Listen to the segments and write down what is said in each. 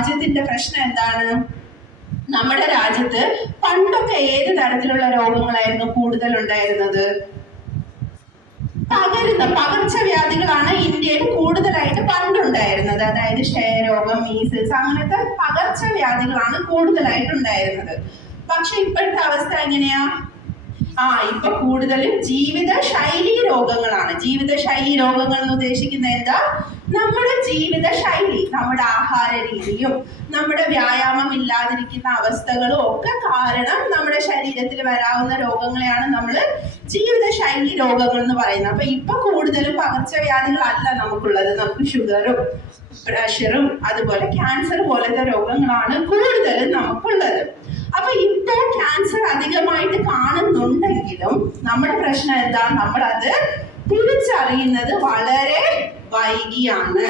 രാജ്യത്തിന്റെ പ്രശ്നം എന്താണ്? നമ്മുടെ രാജ്യത്ത് പണ്ടൊക്കെ ഏത് തരത്തിലുള്ള രോഗങ്ങളായിരുന്നു കൂടുതൽ ഉണ്ടായിരുന്നത്? പകർച്ചവ്യാധികളാണ് ഇന്ത്യയിൽ കൂടുതലായിട്ട് പണ്ടുണ്ടായിരുന്നത്. അതായത് ക്ഷയരോഗം, മീസിൽസ്, അങ്ങനത്തെ പകർച്ചവ്യാധികളാണ് കൂടുതലായിട്ട് ഉണ്ടായിരുന്നത്. പക്ഷെ ഇപ്പോഴത്തെ അവസ്ഥ എങ്ങനെയാ? ഇപ്പൊ കൂടുതലും ജീവിതശൈലി രോഗങ്ങളാണ്. ജീവിതശൈലി രോഗങ്ങൾ എന്ന് ഉദ്ദേശിക്കുന്നത് എന്താ? നമ്മുടെ ജീവിതശൈലി, നമ്മുടെ ആഹാര രീതിയും നമ്മുടെ വ്യായാമം ഇല്ലാതിരിക്കുന്ന അവസ്ഥകളും ഒക്കെ കാരണം നമ്മുടെ ശരീരത്തിൽ വരാവുന്ന രോഗങ്ങളെയാണ് നമ്മൾ ജീവിതശൈലി രോഗങ്ങൾ എന്ന് പറയുന്നത്. അപ്പൊ ഇപ്പൊ കൂടുതലും പകർച്ചവ്യാധികളല്ല നമുക്കുള്ളത്. നമുക്ക് ഷുഗറും പ്രഷറും അതുപോലെ ക്യാൻസർ പോലത്തെ രോഗങ്ങളാണ് കൂടുതലും നമുക്കുള്ളത്. അപ്പൊ ഇപ്പൊ ക്യാൻസർ അധികമായിട്ട് കാണുന്നുണ്ടെങ്കിലും നമ്മുടെ പ്രശ്നം എന്താ? നമ്മളത് തിരിച്ചറിയുന്നത് വളരെ വൈകിയാണ്.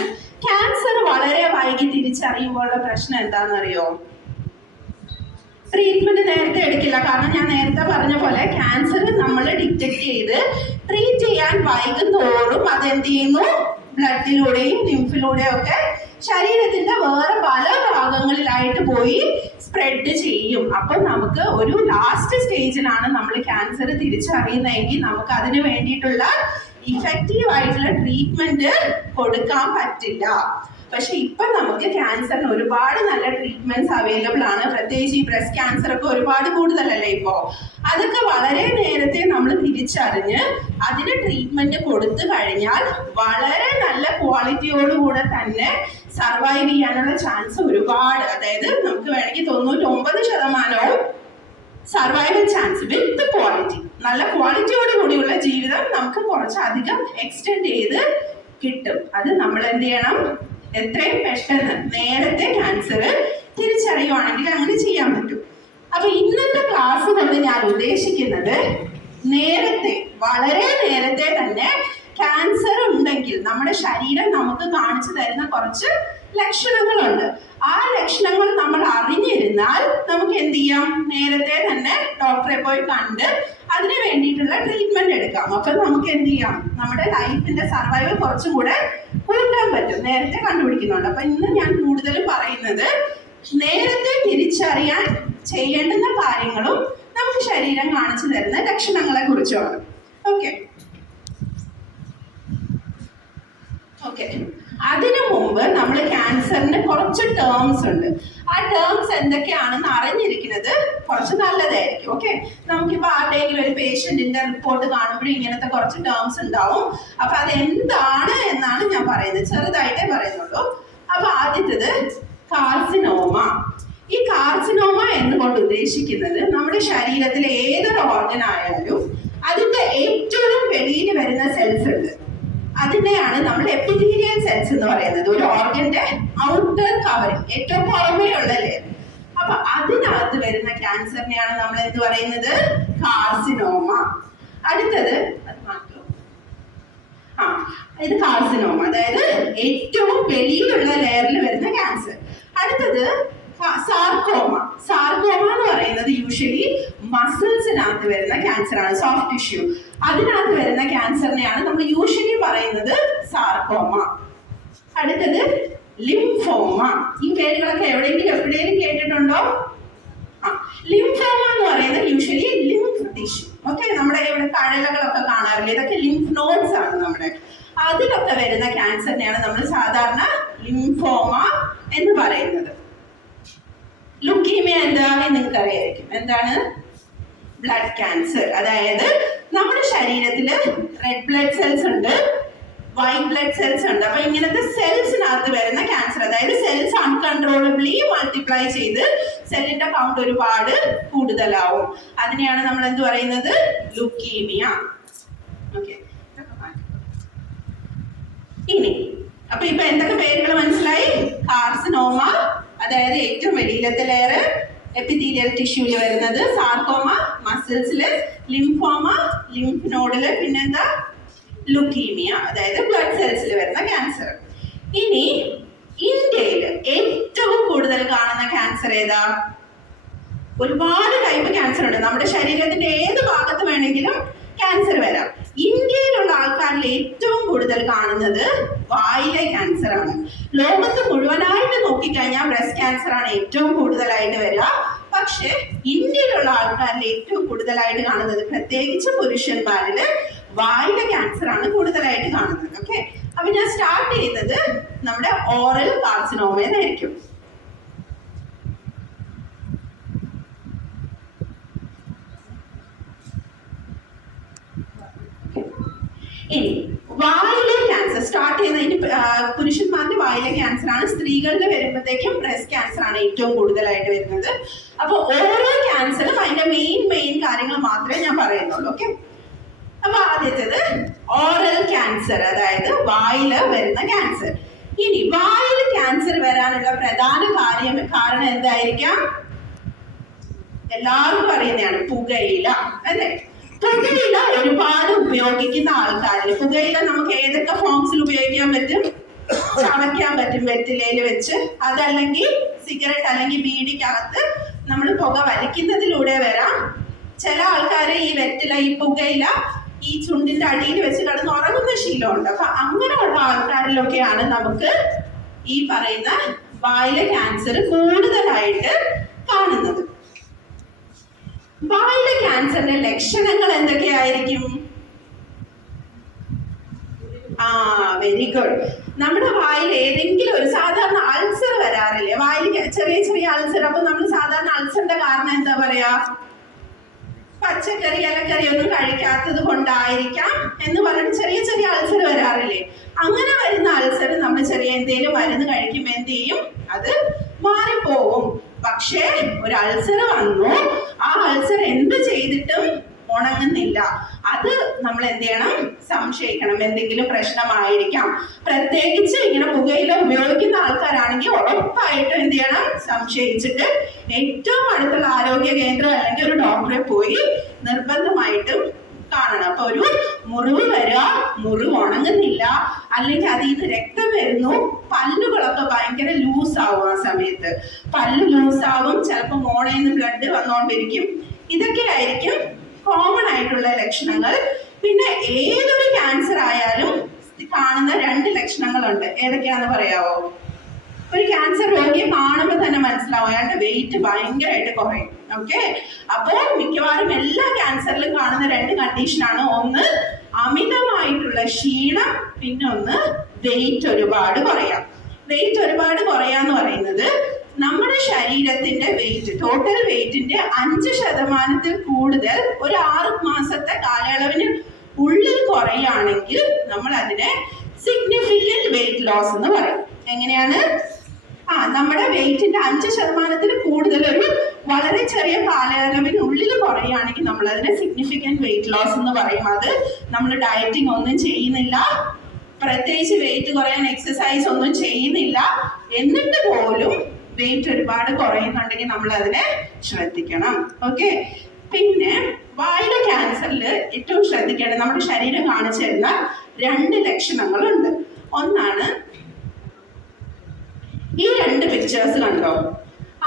ക്യാൻസർ വളരെ വൈകി തിരിച്ചറിയുമ്പോഴുള്ള പ്രശ്നം എന്താണെന്നറിയോ? ട്രീറ്റ്മെന്റ് നേരത്തെ എടുക്കില്ല. കാരണം ഞാൻ നേരത്തെ പറഞ്ഞ പോലെ ക്യാൻസർ നമ്മൾ ഡിറ്റക്ട് ചെയ്ത് ട്രീറ്റ് ചെയ്യാൻ വൈകുന്നതോറും അതെന്ത് ചെയ്യുന്നു? ബ്ലഡിലൂടെയും ലിംഫിലൂടെയും ഒക്കെ ശരീരത്തിന്റെ വേറെ പല ഭാഗങ്ങളിലായിട്ട് പോയി സ്പ്രെഡ് ചെയ്യും. അപ്പൊ നമുക്ക് ഒരു ലാസ്റ്റ് സ്റ്റേജിലാണ് നമ്മൾ ക്യാൻസർ തിരിച്ചറിയുന്നതെങ്കിൽ നമുക്ക് അതിന് വേണ്ടിയിട്ടുള്ള ഇഫക്റ്റീവ് ആയിട്ടുള്ള ട്രീറ്റ്മെന്റ് കൊടുക്കാൻ പറ്റില്ല. പക്ഷെ ഇപ്പൊ നമുക്ക് ക്യാൻസറിന് ഒരുപാട് നല്ല ട്രീറ്റ്മെന്റ്സ് അവൈലബിൾ ആണ്. പ്രത്യേകിച്ച് ഈ ബ്രസ്റ്റ് ക്യാൻസർ ഒക്കെ ഒരുപാട് കൂടുതലല്ലേ ഇപ്പോ. അതൊക്കെ വളരെ നേരത്തെ നമ്മൾ തിരിച്ചറിഞ്ഞ് അതിന് ട്രീറ്റ്മെന്റ് കൊടുത്തു കഴിഞ്ഞാൽ വളരെ നല്ല ക്വാളിറ്റിയോടുകൂടെ തന്നെ സർവൈവ് ചെയ്യാനുള്ള ചാൻസ് ഒരുപാട്, അതായത് നമുക്ക് വേണമെങ്കിൽ 99% സർവൈവൽ ചാൻസ് വിത്ത് ക്വാളിറ്റി, നല്ല ക്വാളിറ്റിയോട് കൂടിയുള്ള ജീവിതം നമുക്ക് കുറച്ചധികം എക്സ്റ്റെൻഡ് ചെയ്ത് കിട്ടും. അത് നമ്മൾ എന്ത് ചെയ്യണം? എത്രയും പെട്ടെന്ന് നേരത്തെ ക്യാൻസർ തിരിച്ചറിയുവാണെങ്കിൽ അങ്ങനെ ചെയ്യാൻ പറ്റും. അപ്പൊ ഇന്നത്തെ ക്ലാസ് കൊണ്ട് ഞാൻ ഉദ്ദേശിക്കുന്നത് നേരത്തെ, വളരെ നേരത്തെ തന്നെ ക്യാൻസർ ഉണ്ടെങ്കിൽ നമ്മുടെ ശരീരം നമുക്ക് കാണിച്ചു തരുന്ന കുറച്ച് ലക്ഷണങ്ങളുണ്ട്. ആ ലക്ഷണങ്ങൾ നമ്മൾ അറിഞ്ഞിരുന്നാൽ നമുക്ക് എന്ത് ചെയ്യാം? നേരത്തെ തന്നെ ഡോക്ടറെ പോയി കണ്ട് അതിന് വേണ്ടിയിട്ടുള്ള ട്രീറ്റ്മെന്റ് എടുക്കാം. അപ്പൊ നമുക്ക് എന്ത് ചെയ്യാം? നമ്മുടെ ലൈഫിന്റെ സർവൈവൽ കുറച്ചും കൂടെ കൂട്ടാൻ പറ്റും, നേരത്തെ കണ്ടുപിടിക്കുന്നുണ്ട്. അപ്പൊ ഇന്ന് ഞാൻ കൂടുതലും പറയുന്നത് നേരത്തെ തിരിച്ചറിയാൻ ചെയ്യേണ്ടുന്ന കാര്യങ്ങളും നമുക്ക് ശരീരം കാണിച്ചു തരുന്ന ലക്ഷണങ്ങളെ കുറിച്ചുമാണ്. ഓക്കെ. അതിനു മുമ്പ് നമ്മൾ ക്യാൻസറിന് കുറച്ച് ടേംസ് ഉണ്ട്. ആ ടേംസ് എന്തൊക്കെയാണെന്ന് അറിഞ്ഞിരിക്കുന്നത് കുറച്ച് നല്ലതായിരിക്കും. ഓക്കെ. നമുക്കിപ്പോ ആരുടെയെങ്കിലും ഒരു പേഷ്യന്റിന്റെ റിപ്പോർട്ട് കാണുമ്പോഴും ഇങ്ങനത്തെ കുറച്ച് ടേംസ് ഉണ്ടാവും. അപ്പൊ അത് എന്താണ് എന്നാണ് ഞാൻ പറയുന്നത്, ചെറുതായിട്ടേ പറയുന്നുള്ളൂ. അപ്പൊ ആദ്യത്തേത് കാർസിനോമ. ഈ കാർസിനോമ എന്നുകൊണ്ട് ഉദ്ദേശിക്കുന്നത് നമ്മുടെ ശരീരത്തിലെ ഏതൊരു ഓർഗൻ ആയാലും അതിന്റെ ഏറ്റവും വെളിയിൽ വരുന്ന സെൽസ് ഉണ്ട്. അതിനെയാണ് നമ്മൾ എപ്പിത്തീലിയൽ സെൽസ് എന്ന് പറയുന്നത്. ഒരു ഓർഗന്റെ ഔട്ടർ കവറിംഗ്, ഏറ്റവും പുറമേയുള്ള ലെയർ. അപ്പൊ അതിനകത്ത് വരുന്ന ക്യാൻസറിനെയാണ് നമ്മൾ എന്ത് പറയുന്നത്? കാർസിനോമ. അടുത്തത് ഇത് കാർസിനോമ, അതായത് ഏറ്റവും വെളിയിലുള്ള ലെയറിൽ വരുന്ന ക്യാൻസർ. അടുത്തത് സാർക്കോമ. സാർക്കോമ എന്ന് പറയുന്നത് യൂഷ്വലി മസിൽസിനകത്ത് വരുന്ന ക്യാൻസർ ആണ്, സോഫ്റ്റ് ടിഷ്യൂ. അതിനകത്ത് വരുന്ന ക്യാൻസറിനെയാണ് നമ്മൾ യൂഷ്വലി പറയുന്നത് സാർക്കോമ. അടുത്തത് ലിംഫോമ. ഈ പേരുകളൊക്കെ എവിടെയെങ്കിലും കേട്ടിട്ടുണ്ടോ? ലിംഫോമ എന്ന് പറയുന്നത് യൂഷ്വലി ലിംഫ് ടിഷ്യൂ. ഓക്കെ. നമ്മുടെ ഇവിടെ കഴലകളൊക്കെ കാണാറില്ല, ഇതൊക്കെ ലിംഫ് നോഡ്സ് ആണ് നമ്മുടെ. അതിലൊക്കെ വരുന്ന ക്യാൻസറിനെയാണ് നമ്മൾ സാധാരണ ലിംഫോമ എന്ന് പറയുന്നത്. ലുക്കീമിയ എന്താണെന്ന് നിങ്ങൾക്ക് അറിയായിരിക്കും. എന്താണ്? Blood cancer. അതായത് നമ്മുടെ ശരീരത്തില് റെഡ് ബ്ലഡ് സെൽസ് ഉണ്ട്, വൈറ്റ് ബ്ലഡ് സെൽസ് ഉണ്ട്. അപ്പൊ ഇങ്ങനത്തെ സെൽസിനകത്ത് വരുന്ന ക്യാൻസർ, അതായത് സെൽസ് അൺകൺട്രോളബിളി മൾട്ടിപ്ലൈ ചെയ്ത് സെല്ലിന്റെ കൗണ്ട് ഒരുപാട് കൂടുതലാവും. അതിനെയാണ് നമ്മൾ എന്ത് പറയുന്നത്? ലുക്കീമിയ. ഓക്കെ. ഇനി അപ്പൊ ഇപ്പൊ എന്തൊക്കെ പേരുകൾ മനസ്സിലായി? കാർസിനോമ, അതായത് ഏറ്റവും വെളിയിലത്തെ ലെയർ എപ്പിത്തീലിയൽ ടിഷ്യൂല് വരുന്നത്. സാർക്കോമ മസിൽസില്, ലിംഫോമ ലിംഫ് നോഡില്, പിന്നെന്താ? ലുക്കീമിയ, അതായത് ബ്ലഡ് സെൽസിൽ വരുന്ന ക്യാൻസർ. ഇനി ഇന്ത്യയിൽ ഏറ്റവും കൂടുതൽ കാണുന്ന ക്യാൻസർ ഏതാ? ഒരുപാട് ടൈപ്പ് ക്യാൻസർ ഉണ്ട്. നമ്മുടെ ശരീരത്തിന്റെ ഏത് ഭാഗത്ത് വേണമെങ്കിലും ക്യാൻസർ വരാം. ഇന്ത്യയിലുള്ള ആൾക്കാരിൽ ഏറ്റവും കൂടുതൽ കാണുന്നത് വായിലെ ക്യാൻസർ ആണ്. ലോകത്ത് മുഴുവനായിട്ട് നോക്കിക്കഴിഞ്ഞാൽ ബ്രസ്റ്റ് ക്യാൻസർ ആണ് ഏറ്റവും കൂടുതലായിട്ട് വരിക. പക്ഷെ ഇന്ത്യയിലുള്ള ആൾക്കാരിൽ ഏറ്റവും കൂടുതലായിട്ട് കാണുന്നത്, പ്രത്യേകിച്ച് പുരുഷന്മാരില്, വായിലെ ക്യാൻസർ ആണ് കൂടുതലായിട്ട് കാണുന്നത്. ഓക്കെ, അപ്പൊ ഞാൻ സ്റ്റാർട്ട് ചെയ്യുന്നത് നമ്മുടെ ഓറൽ കാർസിനോമ എന്നായിരിക്കും. ഇനി വായിലെ ക്യാൻസർ സ്റ്റാർട്ട് ചെയ്യുന്നതിന് പുരുഷന്മാരുടെ വായിലെ ക്യാൻസർ ആണ്. സ്ത്രീകളുടെ വരുമ്പോഴത്തേക്കും ബ്രസ്റ്റ് ക്യാൻസർ ആണ് ഏറ്റവും കൂടുതലായിട്ട് വരുന്നത്. അപ്പൊ ഓരോ ക്യാൻസറും അതിന്റെ മെയിൻ കാര്യങ്ങൾ മാത്രമേ ഞാൻ പറയുന്നുള്ളൂ. ഓക്കെ, അപ്പൊ ആദ്യത്തേത് ഓറൽ ക്യാൻസർ, അതായത് വായില് വരുന്ന ക്യാൻസർ. ഇനി വായിൽ ക്യാൻസർ വരാനുള്ള പ്രധാന കാരണം എന്തായിരിക്കാം? എല്ലാവർക്കും അറിയുന്നതാണ്, പുകയില അല്ലേ? പുകയില ഒരുപാട് ഉപയോഗിക്കുന്ന ആൾക്കാരിൽ, പുകയില നമുക്ക് ഏതൊക്കെ ഫോംസിൽ ഉപയോഗിക്കാൻ പറ്റും? ചവയ്ക്കാൻ പറ്റും വെറ്റിലയിൽ വെച്ച്, അതല്ലെങ്കിൽ സിഗരറ്റ് അല്ലെങ്കിൽ ബീഡിക്കകത്ത് നമ്മൾ പുക വലിക്കുന്നതിലൂടെ വരാം. ചില ആൾക്കാര് ഈ വെറ്റില, ഈ പുകയില ഈ ചുണ്ടിന്റെ അടിയിൽ വെച്ച് കിടന്ന് ഉറങ്ങുന്ന ശീലമുണ്ട്. അപ്പൊ അങ്ങനെയുള്ള ആൾക്കാരിലൊക്കെയാണ് നമുക്ക് ഈ പറയുന്ന വായിലെ ക്യാൻസർ കൂടുതലായിട്ട് കാണുന്നത്. വായിലെ ക്യാൻസറിന്റെ ലക്ഷണങ്ങൾ എന്തൊക്കെയായിരിക്കും? Very good. നമ്മുടെ വായിൽ ഏതെങ്കിലും ഒരു, സാധാരണ അൾസർ വരാറില്ലേ വായിൽ, ചെറിയ അൾസർ. അപ്പൊ നമ്മൾ സാധാരണ അൾസറിന്റെ കാരണം എന്താ പറയാ? പച്ചക്കറി ഇലക്കറി ഒന്നും കഴിക്കാത്തത് കൊണ്ടായിരിക്കാം എന്ന് പറഞ്ഞിട്ട് ചെറിയ അൾസർ വരാറില്ലേ? അങ്ങനെ വരുന്ന അൾസർ നമ്മൾ ചെറിയ എന്തെങ്കിലും മരുന്ന് കഴിക്കുമ്പോൾ എന്ത് ചെയ്യും? അത് മാറിപ്പോവും. പക്ഷേ ഒരു അൾസർ വന്നു, ആ അൾസർ എന്ത് ചെയ്തിട്ടും ഉണങ്ങുന്നില്ല. അത് നമ്മൾ എന്ത് ചെയ്യണം? സംശയിക്കണം, എന്തെങ്കിലും പ്രശ്നമായിരിക്കാം. പ്രത്യേകിച്ച് ഇങ്ങനെ പുകയില ഉപയോഗിക്കുന്ന ആൾക്കാരാണെങ്കിൽ ഉറപ്പായിട്ടും എന്ത് ചെയ്യണം? സംശയിച്ചിട്ട് ഏറ്റവും അടുത്തുള്ള ആരോഗ്യ കേന്ദ്രം അല്ലെങ്കിൽ ഒരു ഡോക്ടറെ പോയി നിർബന്ധമായിട്ടും കാണണം. അപ്പൊ ഒരു മുറിവ് വരിക, മുറിവ് ഉണങ്ങുന്നില്ല, അല്ലെങ്കിൽ അതിൽ നിന്ന് രക്തം വരുന്നു, പല്ലുകളൊക്കെ ഭയങ്കര ലൂസ് ആവും. ആ സമയത്ത് പല്ല് ലൂസാവും, ചിലപ്പോൾ മോണയിൽ നിന്ന് ബ്ലഡ് വന്നുകൊണ്ടിരിക്കും. ഇതൊക്കെ ആയിരിക്കും കോമൺ ആയിട്ടുള്ള ലക്ഷണങ്ങൾ. പിന്നെ ഏതൊരു ക്യാൻസർ ആയാലും കാണുന്ന 2 ലക്ഷണങ്ങളുണ്ട്. ഏതൊക്കെയാന്ന് പറയാവോ? ഒരു ക്യാൻസർ രോഗിയെ കാണുമ്പോൾ തന്നെ മനസ്സിലാവും അയാളുടെ വെയിറ്റ് ഭയങ്കരമായിട്ട് കുറയും. ഓക്കെ, അപ്പോൾ മിക്കവാറും എല്ലാ ക്യാൻസറിലും കാണുന്ന 2 കണ്ടീഷനാണ്. ഒന്ന് അമിതമായിട്ടുള്ള ക്ഷീണം, പിന്നെ ഒന്ന് വെയിറ്റ് ഒരുപാട് കുറയാം. വെയിറ്റ് ഒരുപാട് കുറയാന്ന് പറയുന്നത് നമ്മുടെ ശരീരത്തിന്റെ വെയിറ്റ്, ടോട്ടൽ വെയിറ്റിന്റെ 5% കൂടുതൽ ഒരു 6 മാസത്തെ കാലയളവിന് ഉള്ളിൽ കുറയുകയാണെങ്കിൽ നമ്മൾ അതിനെ സിഗ്നിഫിക്കന്റ് വെയിറ്റ് ലോസ് എന്ന് പറയും. എങ്ങനെയാണ്? നമ്മുടെ വെയിറ്റിന്റെ 5% കൂടുതൽ ഒരു വളരെ ചെറിയ കാലയളവിനുള്ളിൽ കുറയുകയാണെങ്കിൽ നമ്മൾ അതിനെ സിഗ്നിഫിക്കന്റ് വെയിറ്റ് ലോസ് എന്ന് പറയും. അത് നമ്മൾ ഡയറ്റിംഗ് ഒന്നും ചെയ്യുന്നില്ല, പ്രത്യേകിച്ച് വെയിറ്റ് കുറയാൻ എക്സസൈസ് ഒന്നും ചെയ്യുന്നില്ല, എന്നിട്ട് പോലും വെയിറ്റ് ഒരുപാട് കുറയുന്നുണ്ടെങ്കിൽ നമ്മൾ അതിനെ ശ്രദ്ധിക്കണം. ഓക്കെ, പിന്നെ വായിലെ ക്യാൻസറിൽ ഏറ്റവും ശ്രദ്ധിക്കേണ്ടത് നമ്മുടെ ശരീരം കാണിച്ചു തരുന്ന 2 ലക്ഷണങ്ങളുണ്ട്. ഒന്നാണ് ഈ 2 പിക്ചേഴ്സ് കണ്ടോ?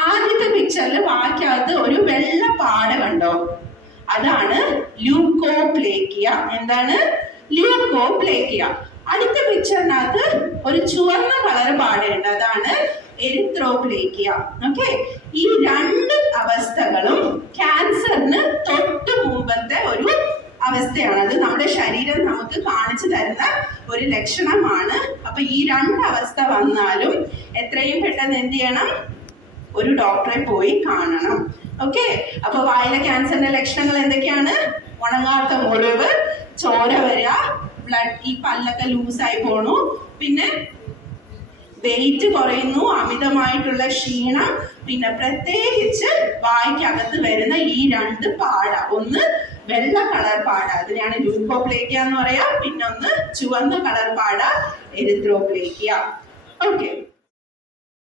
ആദ്യത്തെ പിക്ചറിൽ വായ്ക്കകത്ത് ഒരു വെള്ള പാട കണ്ടോ? അതാണ് ല്യൂക്കോപ്ലേക്കിയ. എന്താണ്? ല്യൂക്കോപ്ലേക്കിയ. അടുത്ത പിക്ചറിനകത്ത് ഒരു ചുവന്ന കളർ പാടയുണ്ട്, അതാണ് എരിത്രോപ്ലേക്കിയ. ഓക്കെ, ഈ 2 അവസ്ഥകളും ക്യാൻസറിന് തൊട്ട് മുമ്പത്തെ ഒരു അവസ്ഥയാണ്. അത് നമ്മുടെ ശരീരം നമുക്ക് കാണിച്ചു തരുന്ന ഒരു ലക്ഷണമാണ്. അപ്പൊ ഈ 2 അവസ്ഥ വന്നാലും എത്രയും പെട്ടെന്ന് എന്ത് ചെയ്യണം? ഒരു ഡോക്ടറെ പോയി കാണണം. ഓക്കെ, അപ്പൊ വായിലെ ക്യാൻസറിന്റെ ലക്ഷണങ്ങൾ എന്തൊക്കെയാണ്? ഉണങ്ങാത്ത മുറിവ്, ചോര വരിക, ബ്ലഡ്, ഈ പല്ലൊക്കെ ലൂസായി പോണു, പിന്നെ വെയിറ്റ് കുറയുന്നു, അമിതമായിട്ടുള്ള ക്ഷീണം, പിന്നെ പ്രത്യേകിച്ച് വായ്ക്കകത്ത് വരുന്ന ഈ 2 പാട. ഒന്ന് വെള്ള കളർ പാട, അതിനെയാണ് ല്യൂക്കോപ്ലേക്കിയ എന്ന് പറയാം. പിന്നെ ഒന്ന് ചുവന്ന കളർ പാട, എരിത്രോപ്ലേക്കിയ. ഓക്കെ.